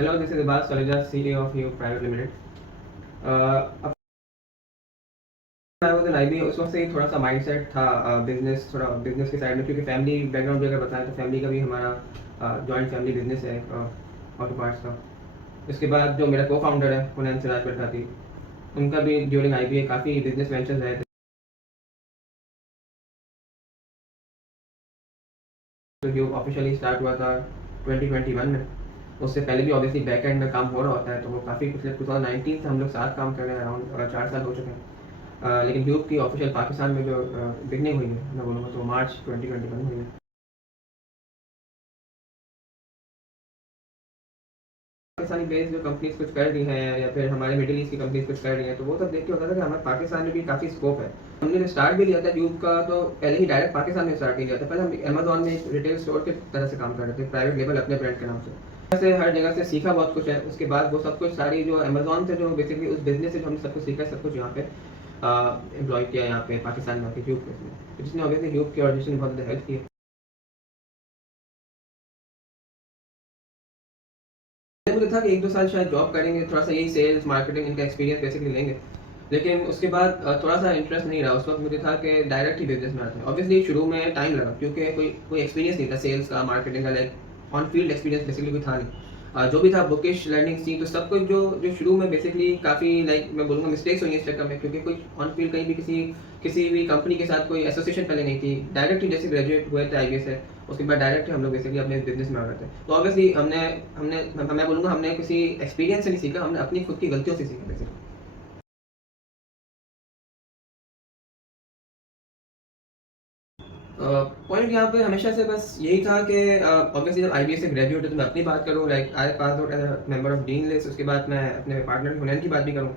Hello, this is Abbas Kaleja, CEO of Hue Private Limited. अब I was in IB, उस वक्त से ही थोड़ा सा माइंडसेट था बिजनेस थोड़ा बिजनेस के साइड में, क्योंकि फैमिली बैकग्राउंड भी अगर बताएं तो फैमिली का भी हमारा जॉइंट फैमिली बिजनेस है ऑटो पार्ट्स का। उसके बाद जो मेरा को फाउंडर है हुनैन सिराज प्रतापी, उनका भी ड्यूरिंग IBA काफ़ी बिजनेस वेंचर्स रहे थे। तो ह्यू ऑफिशियली स्टार्ट हुआ था 2021 में। उससे पहले भी ऑब्वियसली बैक एंड में काम हो रहा होता है, तो वो काफ़ी पिछले 2019 से हम लोग साथ काम कर रहे हैं, अराउंड 4 साल हो चुके हैं। लेकिन ह्यूब की ऑफिशियल पाकिस्तान में जो बिगनिंग हुई है मैं बोलूँगा तो मार्च 2021 में हुई है। पाकिस्तानी बेस्ड जो कंपनीज कुछ कर रही हैं या फिर हमारे मिडिल ईस्ट की कंपनीज कुछ कर रही हैं, तो वो सब देख के होता था कि हमारे पाकिस्तान में भी काफ़ी स्कोप है। हमने जो स्टार्ट भी लिया था ह्यूब का, तो पहले ही डायरेक्ट पाकिस्तान में स्टार्ट नहीं लिया था। पहले हम अमेजोन में एक रिटेल स्टोर की तरह से काम कर रहे थे, प्राइवेट लेबल अपने ब्रांड के नाम से। ऐसे हर जगह से सीखा बहुत कुछ है। उसके बाद वो सब कुछ सारी जो अमेजोन से जो बेसिकली उस बिजनेस से जो हमने सब कुछ सीखा, सब कुछ यहाँ पे एम्प्लॉय किया यहाँ पे पाकिस्तान में आके ह्यूब में, जिसने ऑब्वियसली ह्यूब की ऑर्गेनाइजेशन बहुत ज़्यादा हेल्प की है। मुझे था कि 1-2 साल शायद जॉब करेंगे, थोड़ा सा यही सेल्स मार्केटिंग इनका एक्सपीरियंस बेसिकली लेंगे। लेकिन उसके बाद थोड़ा सा इंटरेस्ट नहीं रहा। उस वक्त मुझे था कि डायरेक्ट ही बिजनेस में आते हैं। ऑब्वियसली शुरू में टाइम लगा, क्योंकि कोई कोई एक्सपीरियंस नहीं था सेल्स का, मार्केटिंग का, like on field experience basically कोई था नहीं। जो भी था बुकिश लर्निंग थी, तो सब कुछ जो जो शुरू में बेसिकली काफ़ी लाइक मैं बोलूँगा मिस्टेक्स हुई इस चक्कर में, क्योंकि कोई ऑन फील्ड कहीं भी किसी भी कंपनी के साथ कोई एसोसिएशन पहले नहीं थी। डायरेक्ट ही जैसे ग्रेजुएट हुए थे IBA से, उसके बाद डायरेक्ट ही हम लोग बेसिकली अपने बिजनेस में आ गए थे। तो ऑब्वियसली हमने हमने मैं बोलूँगा हमने किसी एक्सपीरियंस से नहीं सीखा, हमने अपनी खुद की गलतियों से सीखा बेसिकली। पॉइंट यहाँ पे हमेशा से बस यही था कि ऑब्वियसली जब IBA से ग्रेजुएट है, तो मैं अपनी बात करूँ, like I pass out as member of dean list. उसके बाद मैं अपने पार्टनर हुनैन की बात भी करूँ,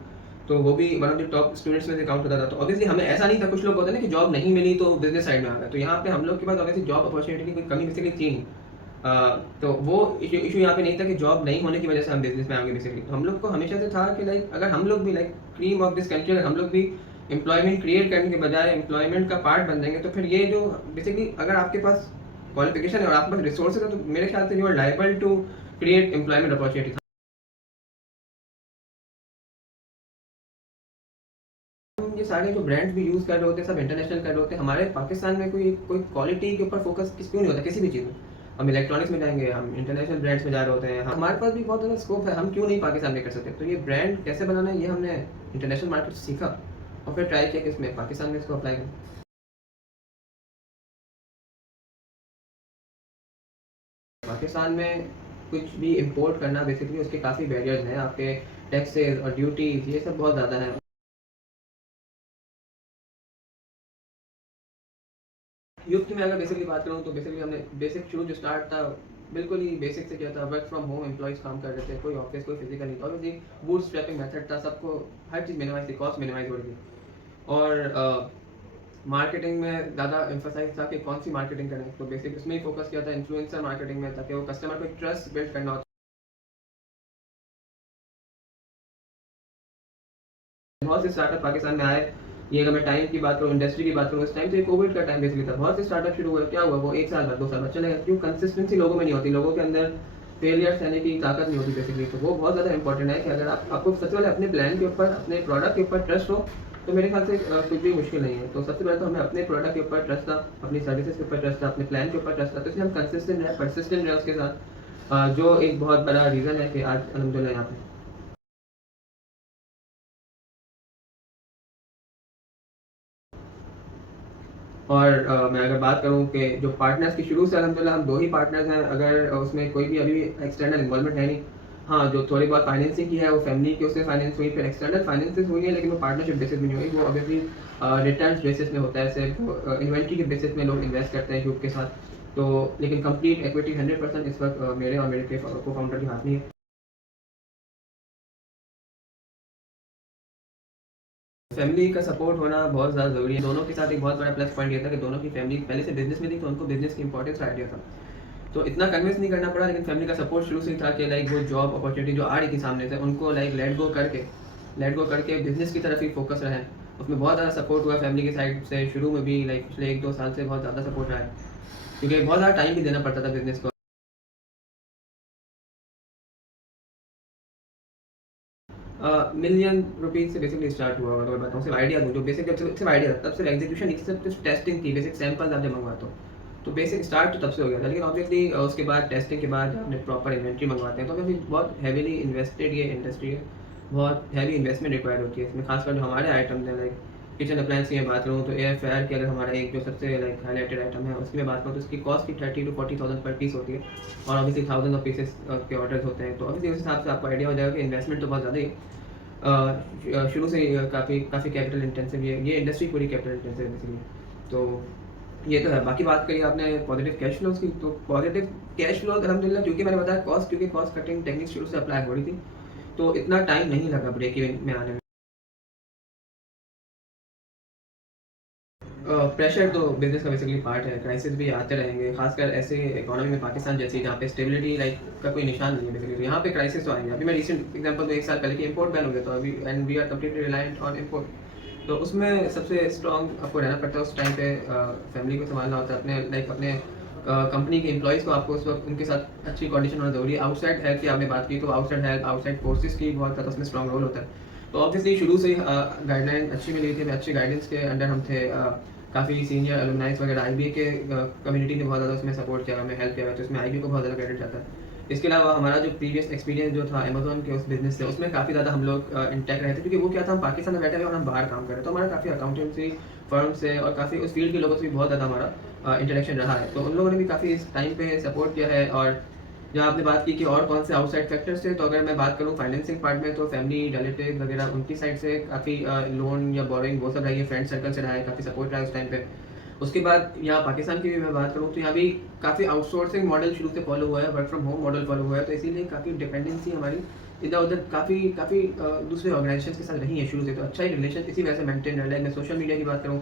तो वो भी one of the top students में से काउंट होता था। तो ऑब्वियसली हमें ऐसा नहीं था, कुछ लोग होते हैं ना कि जॉब नहीं मिली तो बिजनेस साइड में आ गए, तो यहाँ पे हम लोग के पास ऑब्वियसली जॉब अपॉर्चुनिटी की कोई कमी बेसिकली थी नहीं। तो वो इशू यहाँ पे नहीं था कि जॉब नहीं होने की वजह से हम बिजनेस में आगे बेसिकली। तो हम लोग को हमेशा से था कि लाइक अगर हम लोग भी like cream of this country, अगर हम लोग भी एम्प्लॉयमेंट क्रिएट करने के बजाय एम्प्लॉयमेंट का पार्ट बन जाएंगे, तो फिर ये जो बेसिकली अगर आपके पास क्वालिफिकेशन है और आपके पास रिसोर्सेज है, तो मेरे ख्याल से you are liable to create employment opportunity. हम ये सारे जो ब्रांड्स भी यूज़ कर रहे होते हैं, सब इंटरनेशनल कर रहे होते हैं। हमारे पाकिस्तान में कोई कोई क्वालिटी के ऊपर फोकस क्यों नहीं होता किसी भी चीज़ में। हम इलेक्ट्रॉनिक्स में जाएंगे, हम इंटरनेशनल ब्रांड्स में जा रहे होते हैं, हमारे पास भी बहुत ज़्यादा स्कोप है, हम क्यों नहीं पाकिस्तान में कर सकते। तो ये ब्रांड कैसे बनाना है, ये हमने इंटरनेशनल मार्केट से सीखा और फिर ट्राई किया कि इसमें पाकिस्तान में इसको अप्लाई करें। पाकिस्तान में कुछ भी इंपोर्ट करना बेसिकली उसके काफ़ी बैरियर्स हैं। आपके टैक्सेस और ड्यूटीज़ ये सब बहुत ज़्यादा है। यूथ की मैं अगर बेसिकली बात करूँ, तो बेसिकली हमने बेसिक शुरू जो स्टार्ट था बिल्कुल ही बेसिक से किया था। वर्क फ्रॉम होम एम्प्लॉयज़ काम कर रहे थे, कोई ऑफिस कोई फिजिकल नहीं था। ऑब्वियसली बूट स्ट्रैपिंग मेथड था, सबको हर चीज़ मिनिमाइज थी, कॉस्ट मिनिमाइज हो रही थी। और मार्केटिंग में ज़्यादा एम्फोसाइज था कि कौन सी मार्केटिंग करें, तो बेसिक उसमें ही फोकस किया था इन्फ्लुएंसर मार्केटिंग में, ताकि वो कस्टमर को एक ट्रस्ट बिल्ड करना होता। बहुत से स्टार्टअप पाकिस्तान में आए। ये अगर मैं टाइम की बात करूँ, इंडस्ट्री की बात करूँ, इस टाइम से कोविड का टाइम बेसिकली था। बहुत से स्टार्टअप शुरू हुए, क्या हुआ वो 1 साल बाद 2 साल बाद चले गए, क्यों? कंसिस्टेंसी लोगों में नहीं होती, लोगों के अंदर फेलियर सहने की ताकत नहीं होती बेसिकली। तो वो बहुत ज़्यादा इंपॉर्टेंट है कि अगर आपको सबसे पहले अपने प्लान के ऊपर, अपने प्रोडक्ट के ऊपर ट्रस्ट हो, तो मेरे ख्याल से कुछ भी मुश्किल नहीं है। तो सबसे पहले तो हमें अपने प्रोडक्ट के ऊपर ट्रस्ट था, अपनी सर्विसेज के ऊपर ट्रस्ट था, अपने प्लान के ऊपर ट्रस्ट था। तो इसलिए हम कंसिस्टेंट रहे, परसिस्टेंट रहे उसके साथ, जो एक बहुत बड़ा रीज़न है कि आज अल्हम्दुलिल्लाह यहाँ पे। और मैं अगर बात करूँ कि जो पार्टनर्स की, शुरू से अल्हम्दुलिल्लाह हम 2 ही पार्टनर्स हैं। अगर उसमें कोई भी अभी एक्सटर्नल इन्वॉल्वमेंट है नहीं। हाँ, जो थोड़ी बहुत फाइनेंसिंग की है वो फैमिली की उससे फाइनेंस हुई, फिर एक्सटर्नल फाइनेंसेस हुई है, लेकिन वो पार्टनरशिप बेसिस में नहीं हुई। वो ऑब्वियसली रिटर्न्स बेसिस में होता है, सिर्फ इन्वेंट्री के बेसिस में लोग इन्वेस्ट करते हैं ग्रुप के साथ। तो लेकिन कंप्लीट इक्विटी 100% इस वक्त मेरे और मेरे के को फाउंडर के हाथ में है। फैमिली का सपोर्ट होना बहुत ज़्यादा ज़रूरी है। दोनों के साथ एक बहुत बड़ा प्लस पॉइंट ये था कि दोनों की फैमिली पहले से बिजनेस में थी, तो उनको बिजनेस की इंपॉर्टेंस का आइडिया था। तो इतना कन्विंस नहीं करना पड़ा, लेकिन फैमिली का सपोर्ट शुरू से ही था कि लाइक वो जॉब अपॉर्चुनिटी जो आ रही थी सामने से, उनको लाइक लेट गो करके बिजनेस की तरफ ही फोकस रहें। उसमें बहुत ज़्यादा सपोर्ट हुआ फैमिली की साइड से शुरू में भी, लाइक पिछले 1-2 साल से बहुत ज़्यादा सपोर्ट रहा है, क्योंकि बहुत ज़्यादा टाइम भी देना पड़ता था बिजनेस को। मिलियन रुपीज़ से बेसिकली स्टार्ट हुआ होगा, तो मैं बताऊँ सिर्फ आइडिया दूँ, जो बेसिक जब सिर्फ आइडिया था, तब सिर्फ एग्जीक्यूशन नहीं थी, सब कुछ टेस्टिंग थी, बेसिक सैंपल्स आप जब मंगवाते हो, तो बेसिक स्टार्ट तो तब से हो गया था। लेकिन ऑब्वियसली उसके बाद टेस्टिंग के बाद आपने प्रॉपर इन्वेंट्री मंगवाते हैं, तो ऑब्वियसली बहुत हैवीली इन्वेस्टेड ये इंडस्ट्री है, बहुत हैवी इन्वेस्टमेंट रिक्वायर्ड होती है इसमें, खासकर जो हमारे आइटम्स हैं, लाइक किचन अप्लायंस की मैं बात करूँ तो एयर फ्रायर की अगर हमारा एक जो सबसे लाइक हाईलाइटेड आइटम है उसकी मैं बात करूँ तो उसकी कॉस्ट की 30 to 40,000 पर पीस होती है, और ऑब्वियसली थाउजेंड ऑफ पीसेस के ऑर्डर्स होते हैं, तो ऑब्वियसली उस हिसाब से आपको आइडिया हो जाएगा कि इन्वेस्टमेंट तो बहुत ज़्यादा ही शुरू से ही काफ़ी काफ़ी कैपिटल इंटेंसिव ये इंडस्ट्री पूरी कैपिटल इंटेंसिव है बेसिकली। तो ये तो है। बाकी बात करी आपने पॉजिटिव कैश फ्लोज की, तो पॉजिटिव कैश फ्लोज अल्हम्दुलिल्लाह, क्योंकि मैंने बताया क्योंकि कॉस्ट कटिंग टेक्निक शुरू से अप्लाई हो रही थी, तो इतना टाइम नहीं लगा ब्रेक इवन में आने में। प्रेशर तो बिज़नेस का बेसिकली पार्ट है, क्राइसिस भी आते रहेंगे, खासकर ऐसे इकोनॉमी में पाकिस्तान जैसी जहाँ पे स्टेबिलिटी लाइक का कोई निशान नहीं है बेसिकली, तो यहाँ पे क्राइसिस तो आएंगे। अभी मैं रिसेंट एग्जांपल तो 1 साल पहले की इम्पोर्ट बैन हो गया था अभी, and we are completely reliant on import, तो उसमें सबसे स्ट्रॉन्ग आपको रहना पड़ता है उस टाइम पे, फैमिली को संभालना होता है, अपने लाइक अपने कंपनी के एम्प्लॉइज़ को आपको उस वक्त उनके साथ अच्छी कंडीशन होना ज़रूरी है। आउटसाइड हेल्प की आपने बात की, तो आउटसाइड हेल्प, आउटसाइड फोर्सेस की बहुत ज़्यादा उसमें स्ट्रॉन्ग रोल होता है। तो ऑब्वियसली शुरू से ही गाइडलाइन अच्छी मिली थी, अच्छे गाइडेंस के अंडर हम थे, काफ़ी सीनियर एलुमनाइज वगैरह आईबीए के कम्युनिटी ने बहुत ज़्यादा उसमें सपोर्ट किया, हमें हेल्प किया, तो उसमें आईबीए को बहुत ज़्यादा क्रेडिट जाता है। इसके अलावा हमारा जो प्रीवियस एक्सपीरियंस जो था अमेज़न के उस बिज़नेस से, उसमें काफ़ी ज़्यादा हम लोग इंटैक्ट रहे थे, क्योंकि वो क्या था, हम पाकिस्तान में बैठे हुए और हम बाहर काम कर रहे हैं, तो हमारा काफ़ी अकाउंटेंसी फर्म से और काफ़ी उस फील्ड के लोगों से भी बहुत ज़्यादा हमारा इंटरेक्शन रहा है, तो उन लोगों ने भी काफ़ी इस टाइम पे सपोर्ट किया है। और जहाँ आपने बात की कि और कौन से आउटसाइड फैक्टर्स थे, तो अगर मैं बात करूँ फाइनेंसिंग पार्ट में, तो फैमिली रिलेटिव वगैरह उनकी साइड से काफ़ी लोन या बोरिंग वो सब रही है, फ्रेंड सर्कल से रहा है, काफ़ी सपोर्ट रहा है उस टाइम पे। उसके बाद यहाँ पाकिस्तान की भी मैं बात करूँ तो यहाँ भी काफ़ी आउटसोर्सिंग मॉडल शुरू से फॉलो हुआ है, work from home model follow हुआ है, तो इसीलिए काफ़ी डिपेंडेंसी हमारी इधर उधर काफ़ी काफ़ी दूसरे ऑर्गेनाइजेशन के साथ रही है शुरू से, तो अच्छा ही रिलेशन इसी वजह से मेंटेन रहा है। मैं सोशल मीडिया की बात करूँ,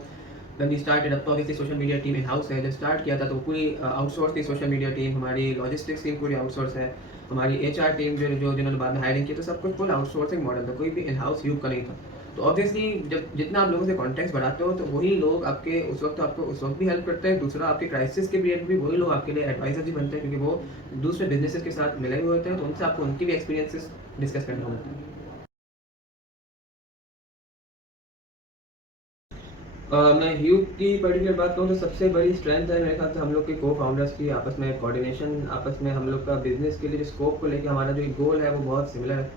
व्हेन वी स्टार्टेड अप, तो obviously social media team in house है, जब स्टार्ट किया था तो पूरी आउटसोर्स थी सोशल मीडिया टीम, हमारी लॉजिस्टिक्स टीम पूरी आउटसोर्स है, हमारी एचआर टीम जो जिन्होंने बाद में हायरिंग की, तो सब कुछ फुल आउटसोर्सिंग मॉडल था, कोई भी इन हाउस यूज का नहीं था। तो ऑब्वियसली जब जितना आप लोगों से कॉन्टैक्ट्स बढ़ाते हो, तो वही लोग आपके उस वक्त आपको उस वक्त भी हेल्प करते हैं, दूसरा आपके क्राइसिस के पीरियड में भी वही लोग आपके लिए एडवाइजर भी बनते हैं, क्योंकि वो दूसरे बिजनेसेस के साथ मिले हुए होते हैं, तो उनसे आपको उनकी भी एक्सपीरियंसेस डिस्कस करने को मिलते हैं। मैं ह्यूब की पर्टिकुलर बात करूँ तो सबसे बड़ी स्ट्रेंथ है मेरे ख्याल से हम लोग के को फाउंडर्स की आपस में कोऑर्डिनेशन, आपस में हम लोग का बिजनेस के लिए जो स्कोप को लेके हमारा जो गोल है वो बहुत सिमिलर है।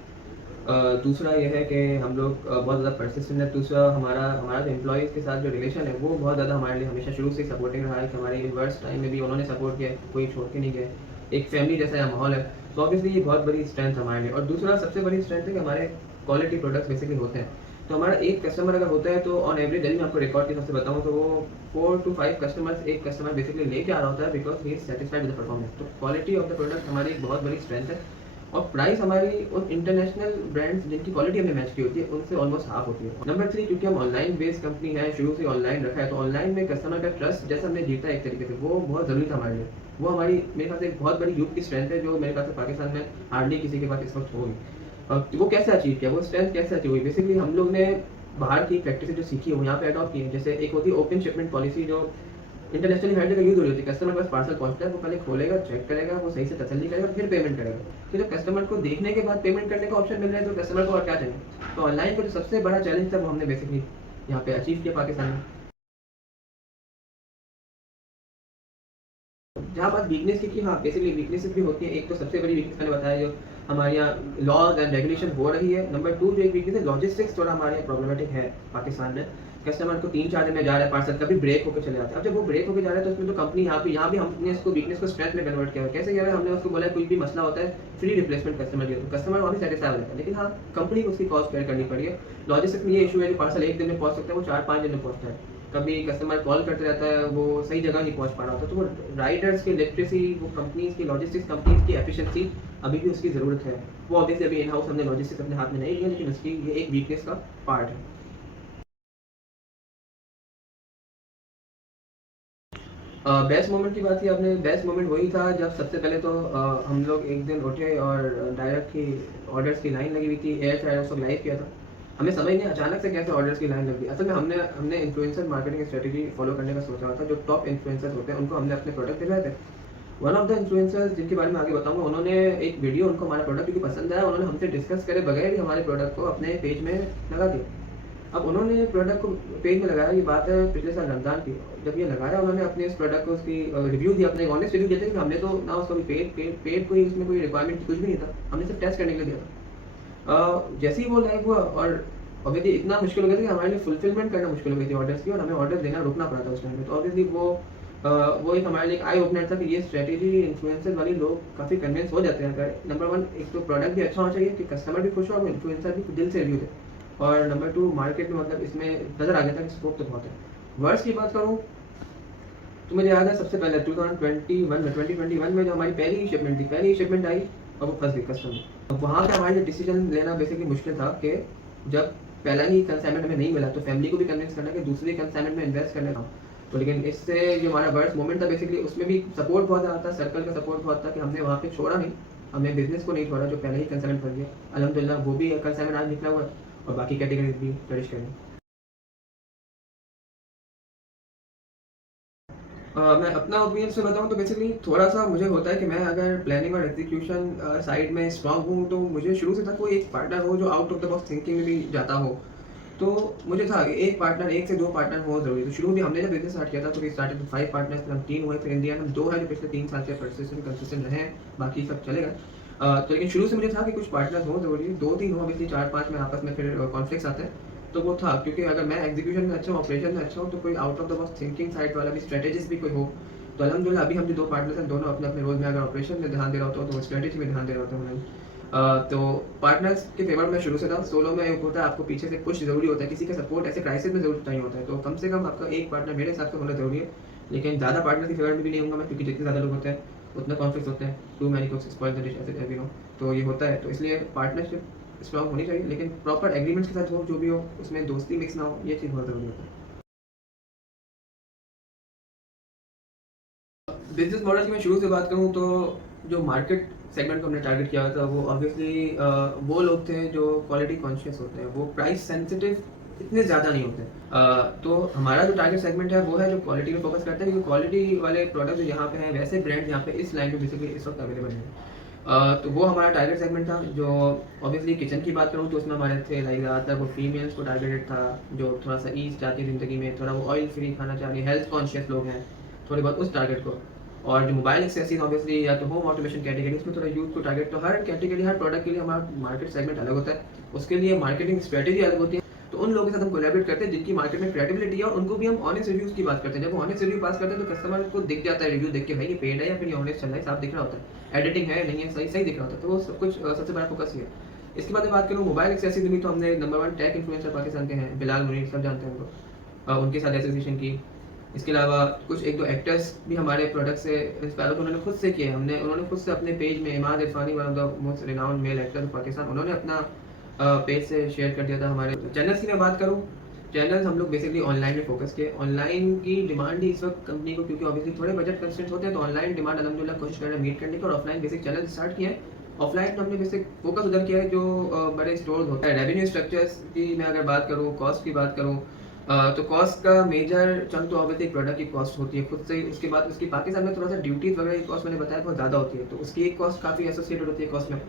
दूसरा ये है कि हम लोग बहुत ज़्यादा परसिस्टेंट है। दूसरा हमारा हमारा जो एम्प्लॉयज़ के साथ जो रिलेशन है वो बहुत ज़्यादा हमारे लिए हमेशा शुरू से ही सपोर्टिंग रहा है, कि हमारे वर्स्ट टाइम में भी उन्होंने सपोर्ट किया है, कोई छोड़ के नहीं गए। एक फैमिली जैसा यहाँ माहौल है, तो ऑब्वियसली ये बहुत बड़ी स्ट्रेंथ हमारे लिए। और दूसरा सबसे बड़ी स्ट्रेंथ है कि हमारे क्वालिटी प्रोडक्ट्स बेसिकली होते हैं, तो हमारा एक कस्टमर अगर होता है तो ऑन एवरेज, यदि मैं आपको रिकॉर्ड के हिसाब से बताऊँ तो वो 4 to 5 कस्टमर्स एक कस्टमर बेसिकली लेके आ रहा होता है, because he is satisfied with the performance. तो क्वालिटी ऑफ द प्रोडक्ट हमारी एक बहुत बड़ी स्ट्रेंथ है, और प्राइस हमारी उन इंटरनेशनल ब्रांड्स जिनकी क्वालिटी हमने मैच की होती है उनसे ऑलमोस्ट हाफ होती है। नंबर 3, क्योंकि हम ऑनलाइन बेस्ड कंपनी है, शुरू से ऑनलाइन रखा है, तो ऑनलाइन में कस्टमर का ट्रस्ट जैसा हमने जीता है एक तरीके से, वो बहुत ज़रूरी था हमारे लिए। वो हमारी मेरे ख्याल से एक बहुत बड़ी यूथ की स्ट्रेंथ है, जो मेरे ख्याल से पाकिस्तान में हार्डली किसी के पास इस वक्त होगी। वो कैसे अचीव किया, वो स्ट्रेंथ कैसे अचीव हुई, बेसिकली हम लोग ने बाहर की प्रैक्टिस जो सीखी है वो यहाँ पे अडॉप्ट की है। जैसे एक होती है ओपन शिपमेंट पॉलिसी, जो इंटरनेशनली हर जगह यूज़ हो रही होती है। कस्टमर के पास पार्सल पहुँचता है, वो पहले खोलेगा, चेक करेगा, वो सही से तसल्ली करेगा, फिर पेमेंट करेगा। तो जब कस्टमर को देखने के बाद पेमेंट करने का ऑप्शन मिल रहा है, तो कस्टमर को और क्या चाहिए। तो ऑनलाइन का जो सबसे बड़ा चैलेंज था वो हमने बेसिकली यहाँ पे अचीव किया पाकिस्तान में। जहाँ बात वीकनेस की हाँ, बेसिकली वीकनेसेस भी होती हैं। एक तो सबसे बड़ी वीकनेस मैंने बताया, जो हमारे यहाँ लॉज एंड रेगुलेशन हो रही है। नंबर 2 जो एक वीकनेस है, लॉजिस्टिक्स थोड़ा हमारे यहाँ प्रॉब्लमेटिक है पाकिस्तान में। कस्टमर को 3-4 दिन में जा रहा है पार्सल, कभी ब्रेक होकर चले जाते हैं। अब जब वो ब्रेक होकर जा रहा है, तो उसमें तो कंपनी यहाँ भी हमने इसको वीकनेस को स्ट्रेंथ में कन्वर्ट किया है। कैसे किया है, हमने उसको बोला कोई भी मसला होता है फ्री रिप्लेसमेंट कस्टमर दिया, तो कस्टमर वहाँ भी सेटिस्फाई हो जाता है। लेकिन हाँ, कंपनी को उसकी कॉस्ट बेयर करनी पड़ी है। लॉजिस्टिक्स में ये इशू है कि पार्सल 1 दिन में पहुँच सकता है, वो 4-5 दिन में पहुँचता है। कभी कस्टमर कॉल करते रहता है, वो सही जगह नहीं पहुंच पा रहा होता, तो वो राइडर्स की लिटरेसी, वो कंपनीज की लॉजिस्टिक्स कंपनीज की एफिशिएंसी अभी भी उसकी ज़रूरत है। वो ऑब्वियसली अभी इन हाउस हमने लॉजिस्टिक्स अपने हाथ में नहीं लिया, लेकिन उसकी ये एक वीकनेस का पार्ट है। बेस्ट मोमेंट की बात की आपने, बेस्ट मोमेंट वही था जब सबसे पहले तो हम लोग एक दिन उठे और डायरेक्ट ही ऑर्डर्स की लाइन लगी हुई थी। एयर फ्रायर उस वक्त लाइव किया था, हमें समझ नहीं अचानक से कैसे ऑर्डर्स की लाइन लग गई। असल में हमने हमने इन्फ्लुएंसर मार्केटिंग स्ट्रेटजी फॉलो करने का सोचा था। जो टॉप इन्फ्लुएंसर्स होते हैं उनको हमने अपने प्रोडक्ट दिलवाए थे, वन ऑफ द इन्फ्लुएंसर्स जिनके बारे में आगे बताऊँगा, उन्होंने एक वीडियो, उनको हमारा प्रोडक्ट क्योंकि पसंद आया, उन्होंने हमसे डिस्कस करे बगैर ही हमारे प्रोडक्ट को अपने पेज में लगा दिया। अब उन्होंने प्रोडक्ट को पेज में लगाया, ये बात है पिछले साल रमज़ान की। जब ये लगाया उन्होंने अपने इस प्रोडक्ट को उसकी रिव्यू दिया, अपने एक ऑनेस्ट रिव्यू देते कि हमने तो ना उसका कोई पेड कोई इसमें कोई रिक्वायरमेंट कुछ भी नहीं था। हमने सिर्फ टेस्ट करने के लिए दिया था। जैसे ही वो लाइव हुआ और ऑब्वियसली इतना मुश्किल हो गया था कि हमारे लिए फुलफिलमेंट करना मुश्किल हो गई थी ऑर्डर्स की, और हमें ऑर्डर देना रुकना पड़ा था उस टाइम पे। तो ऑब्वियसली वो एक हमारे लिए एक आई ओपनर था कि ये स्ट्रैटेजी इन्फ्लुएंसर वाली लोग काफ़ी कन्विंस हो जाते हैं। अगर नंबर 1 एक तो प्रोडक्ट भी अच्छा होना चाहिए कि कस्टमर भी खुश हो और इन्फ्लुएंसर भी दिल से रिव्यू दे, और नंबर 2 मार्केट में मतलब इसमें नज़र आ गया था कि स्कोप तो बहुत है। वर्ड्स की बात करूँ तो मुझे याद है सबसे पहले 2021 में जो हमारी पहली शिपमेंट थी, पहली शिपमेंट आई और वो फंस गई कस्टमर। अब वहाँ पे हमारे लिए डिसीजन लेना बेसिकली मुश्किल था कि जब पहला ही कंसाइनमेंट हमें नहीं मिला तो फैमिली को भी कन्विंस करना कि दूसरे कंसाइनमेंट में इन्वेस्ट करना था। तो लेकिन इससे जो हमारा वर्स्ट मोमेंट था बेसिकली, उसमें भी सपोर्ट बहुत ज़्यादा था, सर्कल का सपोर्ट बहुत था कि हमने वहाँ पे छोड़ा नहीं, हमने बिजनेस को नहीं छोड़ा जो पहले ही कंसाइनमेंट फंस गया। अल्हम्दुलिल्लाह वो भी कंसाइनमेंट आज निकला हुआ है और बाकी कैटेगरीज भी फ्लरिश करें। मैं अपना ओपिनियन से बताऊँ तो बेसिकली थोड़ा-सा मुझे होता है कि मैं अगर प्लानिंग और एग्जीक्यूशन साइड में स्ट्रॉन्ग हूँ, तो मुझे शुरू से था कोई एक पार्टनर हो जो out of the box thinking में भी जाता हो। तो मुझे था कि एक पार्टनर, 1 से 2 पार्टनर हो ज़रूरी। तो शुरू में हमने जब बिज़नेस स्टार्ट किया था तो वी स्टार्टेड विद 5 पार्टनर्स, फिर हम 3 हुए, फिर इन द एंड हम 2 हैं जो पिछले 3 साल से परसिस्टेंट कंसिस्टेंट रहे हैं, बाकी सब चले गए। तो लेकिन शुरू से मुझे था कि कुछ पार्टनर्स हों ज़रूरी, 2-3 हो, ऑब्वियसली 4-5 में आपस में फिर कॉन्फ्लिक्ट्स आते हैं। तो वो था क्योंकि अगर मैं एग्जीक्यूशन में अच्छा हूँ, ऑपरेशन में अच्छा हूँ, तो कोई out of the box thinking side वाला भी, स्ट्रैटेजिस्ट भी कोई हो। तो अल्हम्दुलिल्लाह अभी हम जो 2 पार्टनर्स हैं, दोनों अपने-अपने रोल में, अगर ऑपरेशन में ध्यान दे रहा होता हूँ, तो स्ट्रैटेजी में ध्यान दे रहा होता हूँ मैं। तो पार्टनर्स के फेवर में शुरू से था। सोलो में एक होता है आपको पीछे से पुश ज़रूरी होता है, किसी का सपोर्ट ऐसे क्राइसिस में ज़रूर चाहिए होता है। तो कम से कम आपका एक पार्टनर मेरे हिसाब से होना ज़रूरी है। लेकिन ज़्यादा पार्टनर के फेवर में भी नहीं होऊँगा मैं, क्योंकि जितने ज़्यादा लोग होते हैं, उतना कॉन्फ्लिक्ट्स होते हैं। Too many cooks spoil the dish, as we know. तो ये होता है, तो इसलिए पार्टनरशिप स्ट्रॉन्ग होनी चाहिए, लेकिन प्रॉपर एग्रीमेंट्स के साथ हो, जो भी हो, उसमें दोस्ती मिक्स ना हो, ये चीज़ बहुत ज़रूरी होता है। बिज़नेस मॉडल की मैं शुरू से बात करूँ तो जो मार्केट सेगमेंट को हमने टारगेट किया था वो ऑब्वियसली वो लोग थे जो क्वालिटी कॉन्शियस होते हैं, वो प्राइस सेंसिटिव इतने ज़्यादा नहीं होते। तो हमारा जो टारगेट सेगमेंट है वो है जो क्वालिटी पे फोकस करता है, क्योंकि क्वालिटी वाले प्रोडक्ट जो यहाँ पे हैं, वैसे ब्रांड यहाँ पे इस लाइन में बेसिकली इस वक्त अवेलेबल हैं। तो वो हमारा टारगेट सेगमेंट था। जो ऑब्वियसली किचन की बात करूँ तो उसमें हमारे थे लाइक ज़्यादातर वो फीमेल्स को टारगेटेड था, जो थोड़ा सा ईज़ चाहती है ज़िंदगी में, थोड़ा वो ऑयल फ्री खाना चाह रही है, हेल्थ कॉन्शियस लोग हैं, थोड़े बहुत उस टारगेट को। और जो मोबाइल एक्सेसरीज ऑब्वियसली या तो होम ऑटोमेशन कैटेगरी, उसमें थोड़ा यूथ को टारगेट। तो हर कैटेगरी, हर प्रोडक्ट के लिए हमारा मार्केट सेगमेंट अलग होता है, उसके लिए मार्केटिंग स्ट्रेटेजी अलग होती है। तो उन लोगों के साथ हम कोलैबोरेट करते हैं जिनकी मार्केट में क्रेडिबिलिटी है, और उनको भी हम ऑनेस्ट रिव्यूज़ की बात करते हैं। जब वो ऑनेस्ट रिव्यू पास करते हैं तो कस्टमर को दिख जाता है रिव्यू देख के, भाई ये पेड है या फिर ये ऑनेस्ट चल रहा है, साफ दिख रहा होता है, एडिटिंग है नहीं है, सही सही दिख रहा होता है। तो वो सब कुछ सबसे बड़ा फोकस ही है। इसके बाद मैं बात करूँ मोबाइल एक्सेसरीज में, तो हमने नंबर 1 टेक इन्फ्लुएंसर पाकिस्तान के हैं, बिलाल मुनीर, सब जानते हैं उनको। उनके साथ एसोसिएशन की। इसके अलावा कुछ 1-2 एक्टर्स भी हमारे प्रोडक्ट से इंस्पायर होकर उन्होंने खुद से किए। हमने उन्होंने खुद से अपने पेज में, Imad Irfani, one of the most renowned male actor of Pakistan, उन्होंने अपना पेज से शेयर कर दिया था। हमारे चैनल्स की मैं बात करूँ, चैनल्स हम लोग बेसिकली ऑनलाइन में फोकस किए। ऑनलाइन की डिमांड ही इस वक्त कंपनी को, क्योंकि ऑब्वियसली थोड़े बजट कंस्ट्रेंट्स होते हैं, तो ऑनलाइन डिमांड अल्हम्दुलिल्लाह कोशिश कर रहे हैं मीट करने की, और ऑफलाइन बेसिक चैनल स्टार्ट किए हैं। ऑफलाइन में हमने बेसिक फोकस उधर किया है जो बड़े स्टोर्स होता है। रेवेन्यू स्ट्रक्चर्स की मैं अगर बात करूँ, कॉस्ट की बात करूँ, तो कॉस्ट का मेजर चंक तो ऑब्वियसली प्रोडक्ट की कॉस्ट होती है खुद से ही। उसके बाद उसकी पाकिस्तान में थोड़ा-सा ड्यूटीज़ वगैरह की कॉस्ट मैंने बताया बहुत ज़्यादा होती है, तो उसकी एक कॉस्ट काफ़ी एसोसिएटेड होती है कॉस्ट में।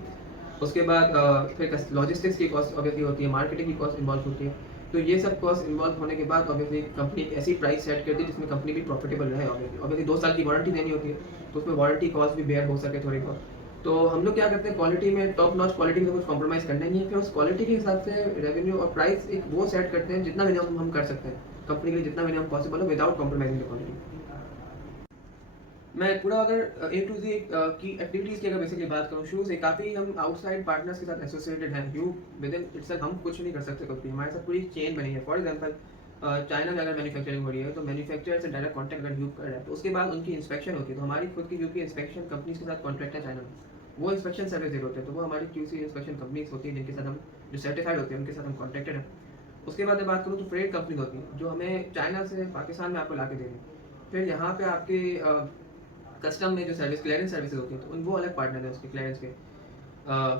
उसके बाद फिर लॉजिस्टिक्स की कॉस्ट ऑब्वियसली होती है, मार्केटिंग की कॉस्ट इन्वॉल्व होती है। तो ये सब कॉस्ट इन्वॉल्व होने के बाद ऑब्वियसली कंपनी एक ऐसी प्राइस सेट करती है जिसमें कंपनी भी प्रॉफिटेबल रहे। ऑब्वियसली 2 साल की वारंटी देनी होती है, तो उसमें वारंटी कॉस्ट भी बेयर हो सके थोड़ी बहुत। तो हम लोग क्या करते हैं, क्वालिटी में टॉप नॉच क्वालिटी में तो कुछ कॉम्प्रोमाइज़ करना ही नहीं है। फिर उस क्वालिटी के हिसाब से रेवेन्यू और प्राइस एक वो सेट करते हैं जितना मिनिमम हम कर सकते हैं, कंपनी के लिए जितना मिनिमम पॉसिबल हो विदाउट कॉम्प्रोमाइजिंग द क्वालिटी। मैं पूरा अगर ए टू ज़ेड की एक्टिविटीज़ की अगर बेसिकली बात करूँ, शुरू से काफ़ी हम आउटसाइड पार्टनर्स के साथ एसोसिएटेड हैं। यू विदिन इटसेल्फ हम कुछ नहीं कर सकते कुछ भी, हमारे साथ पूरी चेन बनी है। फॉर एग्जांपल चाइना में अगर मैन्युफैक्चरिंग हो रही है, तो मैन्युफैक्चरर से डायरेक्ट कॉन्टैक्ट अगर यूप कर रहा है, तो उसके बाद उनकी इंस्पेक्शन होती है। तो हमारी खुद की यूपी इंस्पेक्शन कंपनीज के साथ कॉन्ट्रैक्ट है चाइना में, वो इंस्पेक्शन सर्विस दे होते हैं। तो वो हमारी क्यूसी इंस्पेक्शन कंपनीज होती है जिनके साथ हम, जो सर्टिफाइड होते हैं, उनके साथ हम कॉन्ट्रैक्टेड हैं। उसके बाद मैं बात करूँ तो फ्रेट कंपनी होती है जो हमें चाइना से पाकिस्तान में आपको ला के दे रही है। फिर यहाँ पे आपके कस्टम में जो सर्विस क्लियरेंस सर्विसेज होती हैं, तो उन वो अलग पार्टनर है उसके क्लियरेंस के।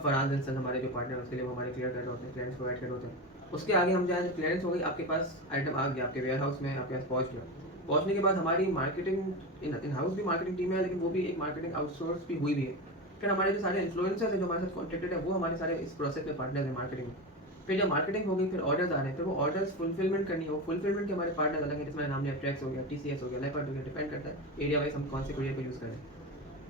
फरहान जंसन हमारे जो पार्टनर है उसके लिए वो हमारे क्लियर कर रहे होते हैं, क्लियरेंस प्रोवाइड कर रहे होते हैं। उसके आगे हम जाए, क्लियरेंस हो गई, आपके पास आइटम आ गया, आपके वेयर हाउस में आपके पास पहुँच गया। पहुँचने के बाद हमारी मार्केटिंग इन हाउस भी मार्केटिंग टीम है, लेकिन वो भी एक मार्केटिंग आउटसोर्स भी हुई भी है। फिर हमारे जो सारे इन्फ्लुएंसर्स हैं जो हमारे साथ कॉन्ट्रैक्टेड है, वो हमारे सारे इस प्रोसेस में पार्टनर्स हैं मार्केटिंग में। फिर जब मार्केटिंग हो गई, फिर ऑर्डर्स आ रहे हैं, फिर वो ऑर्डर्स फुलफिलमेंट करनी हो, फुलफिलमेंट के हमारे पार्टनर्स अलग हैं, जिसमें नाम लिया ट्रैक्स हो गया, TCS हो गया, लेपर्ड हो गया, डिपेंड करता है एरिया वाइज हम कौन से कुरियर को यूज़ करें।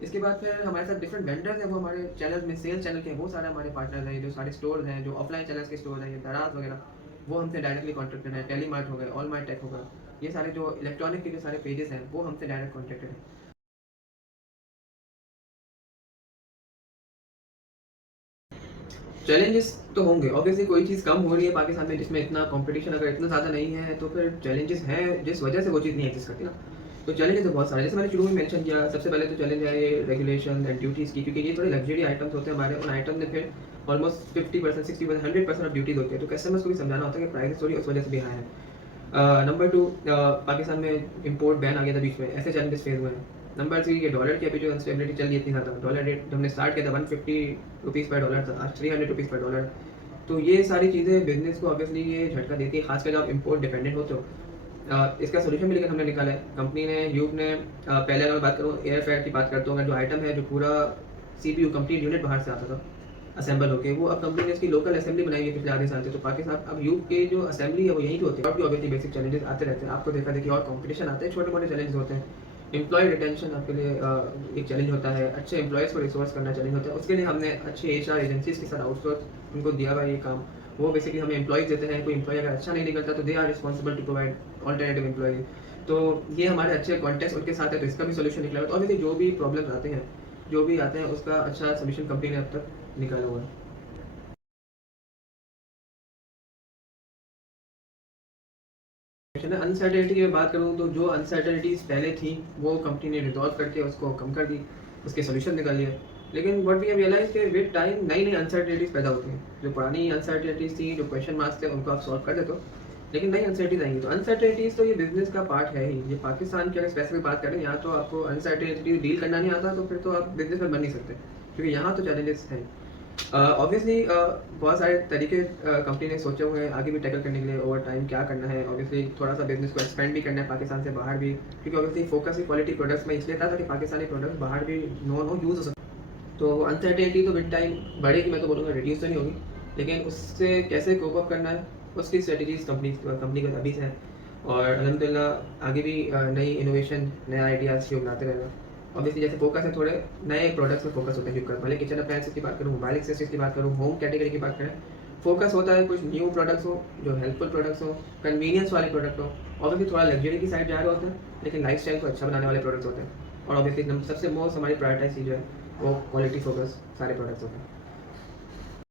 इसके बाद फिर हमारे साथ डिफरेंट वेंडर्स हैं, वो हमारे चैनल में सेल्स चैनल के हैं, वो सारे हमारे पार्टनर्स हैं। जो सारे स्टोर्स हैं, जो ऑफलाइन चैनल्स के स्टोर हैं, ये दराज वगैरह, वो हमसे डायरेक्टली कॉन्टैक्टेड हैं। टेलीमार्ट हो गए, ऑल मार्ट टेक होगा, ये सारे जो इलेक्ट्रॉनिक के जो सारे पेजेस हैं, वो हमसे डायरेक्ट कॉन्टैक्टेड हैं। चैलेंजेस तो होंगे, ऑब्वियसली कोई चीज़ कम हो रही है पाकिस्तान में जिसमें इतना कंपटीशन अगर इतना ज़्यादा नहीं है, तो फिर चैलेंजेस हैं जिस वजह से वो चीज़ नहीं एग्जिस्ट करती ना। तो चैलेंजेस तो बहुत सारे, जैसे मैंने शुरू में मेंशन किया, सबसे पहले तो चैलेंज है ये रेगुलेशन एंड ड्यूटीज़ की, क्योंकि ये थोड़े लग्जरी आइटम्स होते हैं हमारे, उन आइटम में फिर ऑलमोस्ट 50%, 60%, 100% ऑफ ड्यूटीज़ होती है। तो कस्टमर्स को भी समझाना होता है कि प्राइस थोड़ी उस वजह से भी हाई है। नंबर 2, पाकिस्तान में इम्पोर्ट बैन आ गया था बीच में, ऐसे चैलेंजेस फेस हुए हैं। नंबर 3, ये डॉलर की अभी जो अनस्टेबिलिटी चल रही है इतनी ज़्यादा, डॉलर रेट हमने स्टार्ट किया था 150 रुपीज़ पर डॉलर था, आज 300 रुपीज़ पर डॉलर। तो ये सारी चीज़ें बिज़नेस को ऑब्वियसली ये झटका देती है, खासकर जब आप इम्पोर्ट डिपेंडेंट होते हो। इसका सोल्यूशन भी लेकिन हमने निकाला है, कंपनी ने, यूब ने। पहले अगर मैं बात करूँ एयर फेयर की बात करता हूँ, अगर जो आइटम है, जो पूरा CPU कंप्लीट यूनिट बाहर से आता था असेंबल होके, वो अब कंपनी ने इसकी लोकल असेंबली बनाई है पिछले आधे साल से। तो पाकिस्तान अब यूब के जो असेंबली है वो यहीं पे होती है, और भी ऑब्वियसली बेसिक चैलेंजेस आते रहते हैं, आपको देखा देखिए और कॉम्पिटिशन आते हैं, छोटे मोटे चैलेंजेस होते हैं। एम्प्लॉय रिटेंशन आपके लिए एक चैलेंज होता है, अच्छे एम्प्लॉयज़ को रिसोर्स करना चैलेंज होता है, उसके लिए हमने अच्छे HR एजेंसीज़ के साथ आउटसोर्स उनको दिया हुआ है ये काम। वो बेसिकली हमें एम्प्लॉयज़ देते हैं, कोई एम्प्लॉय अगर अच्छा नहीं निकलता तो they are responsible to provide alternative employ. तो ये हमारे अच्छे कॉन्टेक्ट उनके साथ है, तो इसका भी सोल्यूशन निकला है। तो ऑब्वियसली जो भी प्रॉब्लम्स आते हैं, जो भी आते हैं, उसका अच्छा सोल्यूशन कंपनी ने अब तक निकाला हुआ है। अनसर्टेनिटी की मैं बात करूँ, तो जो अनसर्टेनिटीज़ पहले थी वो कंपनी ने रिजॉल्व करके उसको कम कर दी, उसके सोल्यूशन निकाल लिए। लेकिन व्हाट वी हैव रियलाइज कि विद टाइम नई नई अनसर्टेनिटीज़ पैदा होती हैं। जो पुरानी अनसर्टेनिटीज़ थी, जो क्वेश्चन मार्क्स थे, उनको आप सॉल्व कर देते हो, लेकिन नई अनसर्टेनिटीज़ आएंगी। तो अनसर्टेनिटीज़ तो ये बिजनेस का पार्ट है ही। ये पाकिस्तान की अगर स्पेसिफिक बात करें, यहाँ तो आपको अनसर्टेनिटी डील करना नहीं आता, तो फिर तो आप बिजनेस में बन नहीं सकते, क्योंकि यहाँ तो चैलेंजेस हैं। ऑब्वियसली बहुत सारे तरीके कंपनी ने सोचे हुए हैं आगे भी टैकल करने के लिए, ओवर टाइम क्या करना है। ऑब्वियसली थोड़ा सा बिजनेस को एक्सपेंड भी करना है पाकिस्तान से बाहर भी, क्योंकि ऑब्वियसली फोकस भी क्वालिटी प्रोडक्ट्स में इसलिए था ताकि पाकिस्तानी प्रोडक्ट्स बाहर भी नो यूज़ हो सके। तो अनसर्टेनिटी तो विद टाइम बढ़ेगी, मैं तो बोलूँगा रिड्यूस तो नहीं होगी, लेकिन उससे कैसे कोप अप करना है उसकी स्ट्रेटजीज कंपनी के अभी से हैं। और अल्हम्दुलिल्लाह आगे भी नई इनोवेशन, नए आइडियाज़ जो बनाते रहेगा। ऑब्वियसली जैसे फोकस है, थोड़े नए प्रोडक्ट्स में फोकस होते हैं फ्लिपकार्ट, भले किचन अप्लायंसेस की बात करूँ, मोबाइल एक्सेसरीज की बात करूँ, होम कैटेगरी की बात करें, फोकस होता है कुछ न्यू प्रोडक्ट्स हो, जो हेल्पफुल प्रोडक्ट्स हो, कन्वीनियंस वाले प्रोडक्ट हो। ऑब्वियसली थोड़ा लग्जरी की साइड जा रहे होते हैं, लेकिन लाइफ स्टाइल को अच्छा बनाने वाले प्रोडक्ट्स होते हैं। और ऑब्वियसली सबसे मोस्ट हमारी प्रायोरिटाइज चीज़ जो है वो क्वालिटी फोकस सारे प्रोडक्ट्स होते हैं।